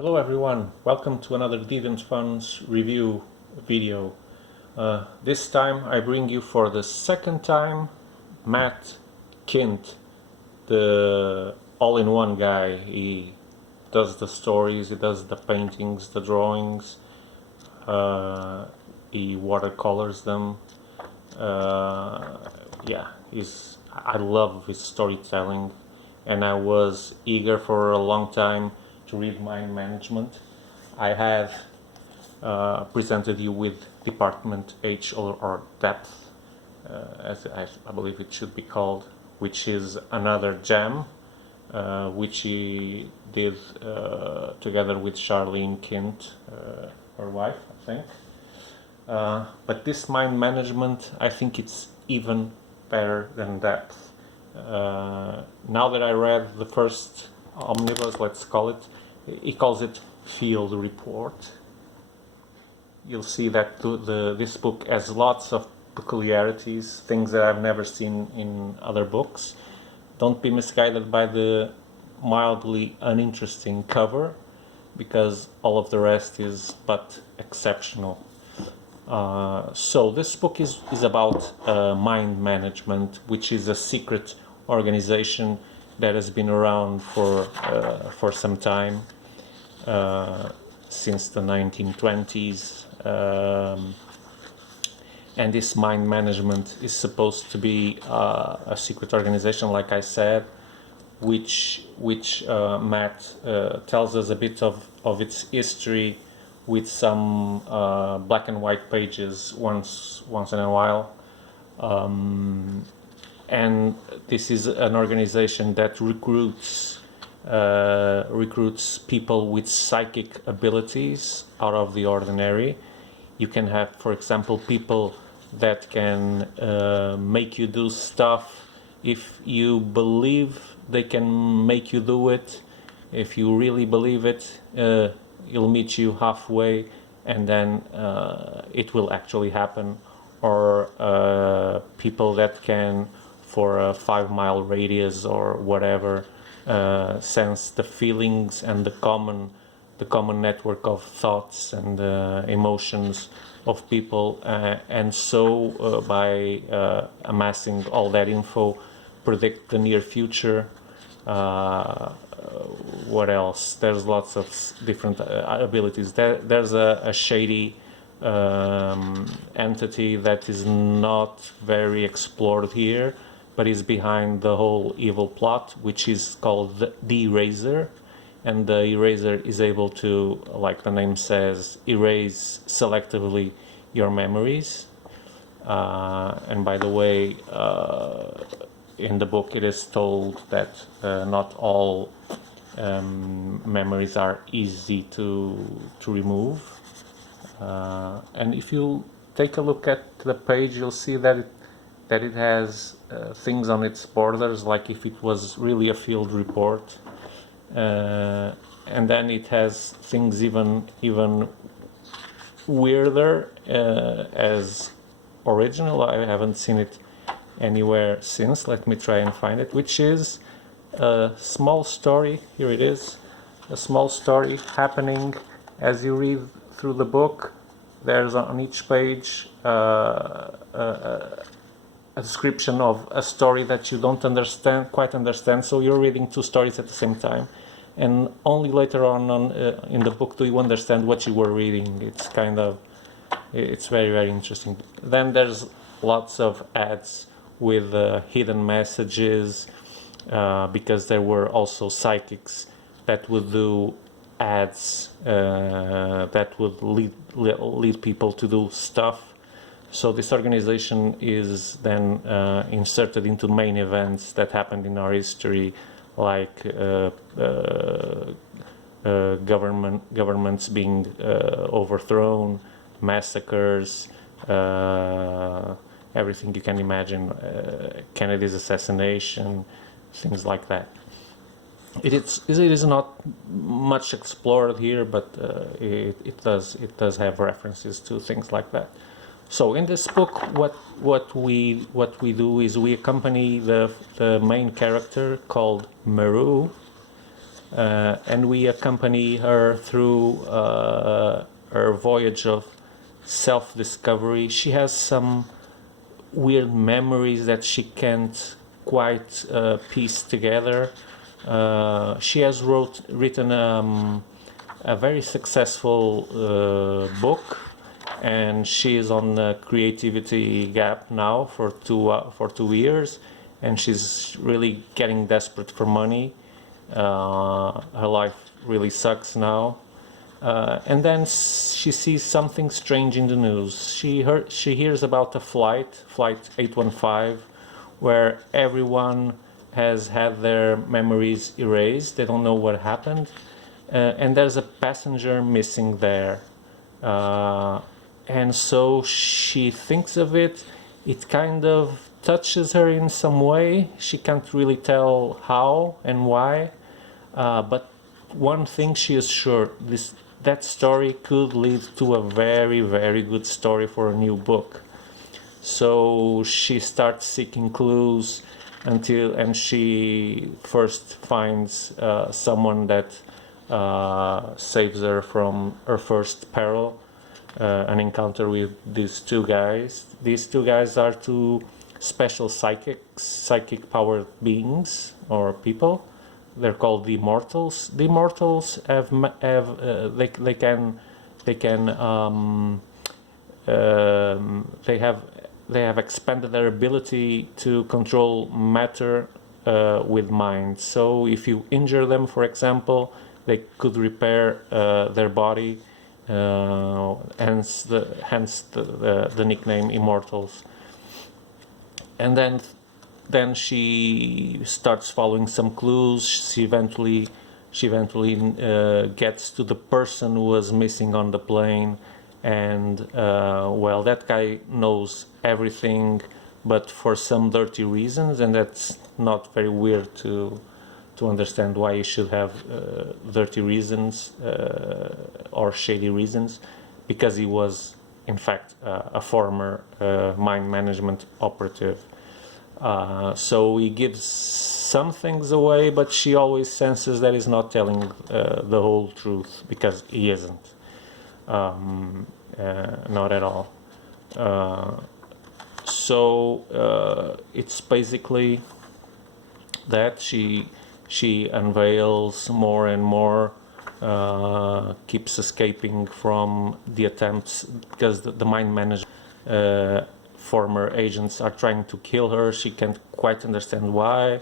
Hello everyone, welcome to another Deviant.fun's review video. This time I bring you for the second time Matt Kint, the all-in-one guy. He does the stories, he does the paintings, the drawings, he watercolors them. I love his storytelling, and I was eager for a long time to read Mind Management. I have presented you with Department H or Depth, as I believe it should be called, which is another gem, which he did together with Charlene Kint, her wife, I think. But this Mind Management, I think it's even better than Depth. Now that I read the first Omnibus, let's call it, he calls it Field Report. You'll see that this book has lots of peculiarities, things that I've never seen in other books. Don't be misguided by the mildly uninteresting cover, because all of the rest is but exceptional. So this book is about Mind Management, which is a secret organization that has been around for some time, since the 1920s, and this Mind Management is supposed to be a secret organization, like I said, which Matt tells us a bit of its history with some black and white pages once in a while. And this is an organization that recruits people with psychic abilities out of the ordinary. You can have, for example, people that can make you do stuff if you believe they can make you do it. If you really believe it, he'll meet you halfway, and then it will actually happen. Or people that can, for a 5-mile radius or whatever, sense the feelings and the common network of thoughts and emotions of people, and so by amassing all that info, predict the near future. What else? There's lots of different abilities. There's a shady entity that is not very explored here, but is behind the whole evil plot, which is called the Eraser. And the Eraser is able to, like the name says, erase selectively your memories. And by the way, in the book it is told that not all memories are easy to remove. And if you take a look at the page, you'll see that it has things on its borders, like if it was really a field report. And then it has things even weirder as original. I haven't seen it anywhere since. Let me try and find it, which is a small story. Here it is, a small story happening as you read through the book. There's on each page a description of a story that you don't quite understand, so you're reading two stories at the same time, and only later on in the book do you understand what you were reading. It's very, very interesting. Then there's lots of ads with hidden messages, because there were also psychics that would do ads that would lead people to do stuff. So this organization is then inserted into main events that happened in our history, like governments being overthrown, massacres, everything you can imagine, Kennedy's assassination, things like that. It is not much explored here, but it does have references to things like that. So in this book, what we do is we accompany the main character called Meru, and we accompany her through her voyage of self-discovery. She has some weird memories that she can't quite piece together. She has written a very successful book, and she is on the creativity gap now for 2 years, and she's really getting desperate for money. Her life really sucks now. And then she sees something strange in the news. She hears about a flight 815, where everyone has had their memories erased. They don't know what happened, and there's a passenger missing there. And so she thinks of it. It kind of touches her in some way. She can't really tell how and why, but one thing she is sure: that story could lead to a very, very good story for a new book. So she starts seeking clues and she first finds someone that saves her from her first peril, an encounter with these two guys. These two guys are two special psychic powered beings or people. They're called the immortals. The immortals they have expanded their ability to control matter with mind. So if you injure them, for example, they could repair their body. Hence the nickname Immortals. And then she starts following some clues. She eventually gets to the person who was missing on the plane, and well, that guy knows everything, but for some dirty reasons, and that's not very weird to understand why you should have dirty reasons or shady reasons, because he was in fact a former mind management operative. So he gives some things away, but she always senses that he's not telling the whole truth, because he isn't. Not at all. So it's basically that she unveils more and more, keeps escaping from the attempts, because the mind manager former agents are trying to kill her. She can't quite understand why,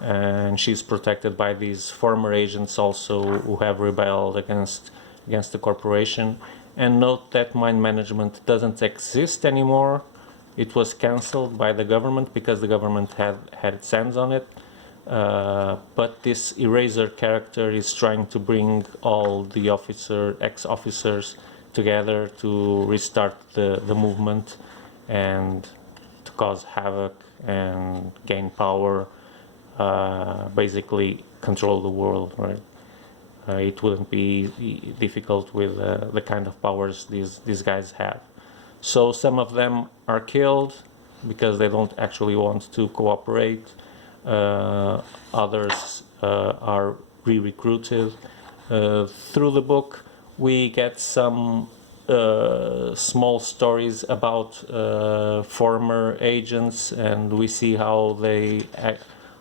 and she's protected by these former agents also who have rebelled against the corporation. And note that mind management doesn't exist anymore. It was cancelled by the government because the government had its hands on it. But this Eraser character is trying to bring all the ex-officers together to restart the movement and to cause havoc and gain power, basically control the world, right? It wouldn't be difficult with the kind of powers these guys have. So some of them are killed because they don't actually want to cooperate. Others are re-recruited. Through the book, we get some small stories about former agents, and we see how they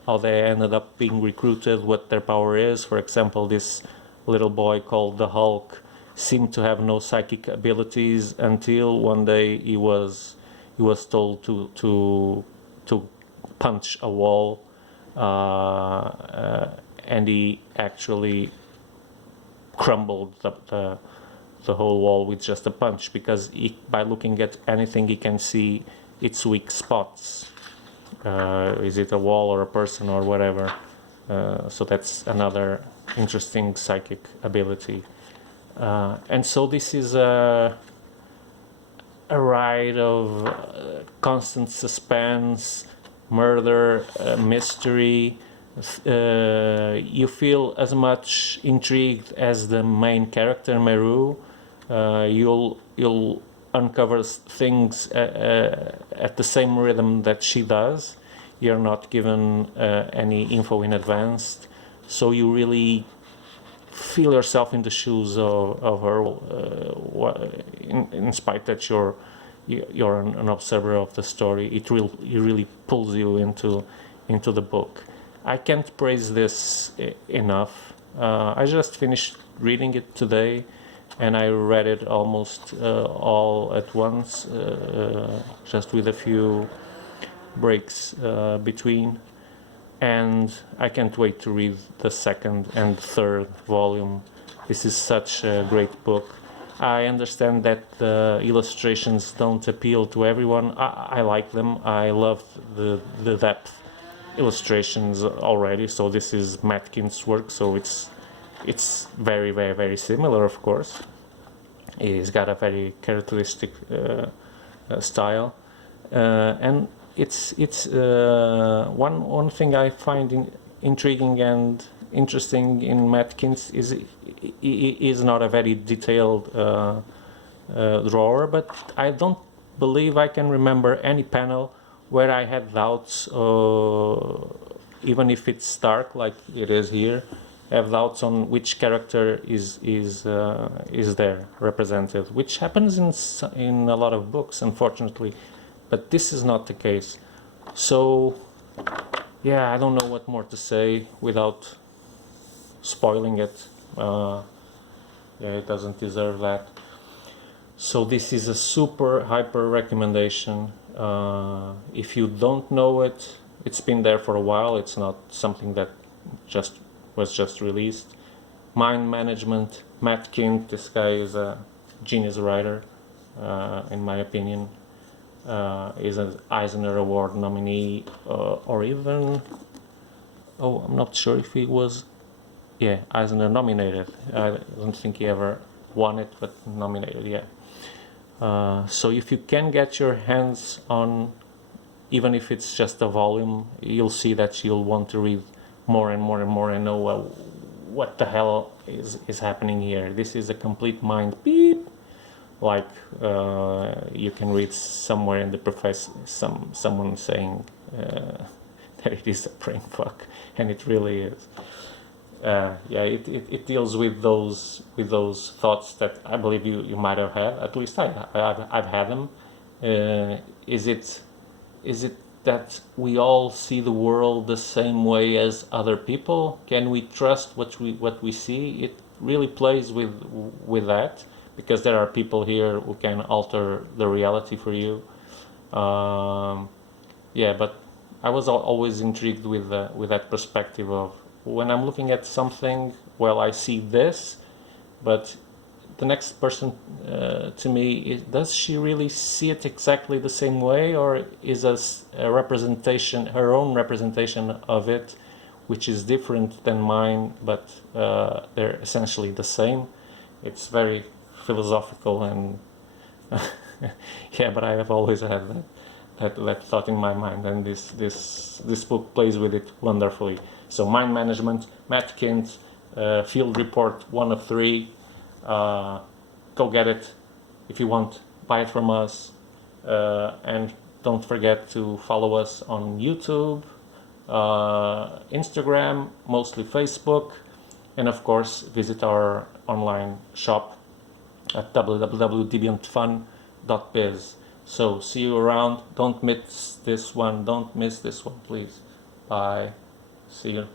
ended up being recruited, what their power is. For example, this little boy called the Hulk seemed to have no psychic abilities until one day he was told to punch a wall, and he actually crumbled the whole wall with just a punch, because by looking at anything he can see its weak spots. Is it a wall or a person or whatever? So that's another interesting psychic ability. And so this is a ride of constant suspense, murder, mystery. You feel as much intrigued as the main character, Meru. You'll uncover things at the same rhythm that she does. You're not given any info in advance, so you really feel yourself in the shoes of her, in spite that you're an observer of the story. It really pulls you into the book. I can't praise this enough. I just finished reading it today, and I read it almost all at once, just with a few breaks between. And I can't wait to read the second and third volume. This is such a great book. I understand that the illustrations don't appeal to everyone. I like them. I love the depth illustrations already. So this is Matt Kindt's work, so it's very, very, very similar, of course. He's got a very characteristic style, and it's one thing I find intriguing and interesting in Matt Kindt's is he is not a very detailed drawer, but I don't believe I can remember any panel where I had doubts, even if it's dark like it is here, have doubts on which character is there represented, which happens in a lot of books, unfortunately, but this is not the case. So yeah, I don't know what more to say without spoiling it. Yeah, it doesn't deserve that. So this is a super hyper recommendation. If you don't know it, it's been there for a while. It's not something that was just released. Mind Management, Matt Kindt. This guy is a genius writer, in my opinion. Is an Eisner Award nominee, or even, I'm not sure if he was, Eisner nominated. I don't think he ever won it, but nominated, yeah. So if you can get your hands on, even if it's just a volume, you'll see that you'll want to read more and more and more and know what the hell is happening here. This is a complete mind beep, like you can read somewhere in the professor someone saying that it is a brain fuck, and it really is. It deals with those thoughts that I believe you might have had. At least I've had them. Is it that we all see the world the same way as other people? Can we trust what we see? It really plays with that, because there are people here who can alter the reality for you. But I was always intrigued with that perspective of, when I'm looking at something, well, I see this, but the next person to me, does she really see it exactly the same way, or is a representation, her own representation of it, which is different than mine, but they're essentially the same? It's very philosophical, and but I have always had that thought in my mind, and this book plays with it wonderfully. So Mind Management, Matt Kindt, Field Report 1 of 3. Go get it if you want. Buy it from us, and don't forget to follow us on YouTube, Instagram, mostly Facebook, and of course visit our online shop at www.deviant.fun.biz. So see you around. Don't miss this one, please. Bye. See you.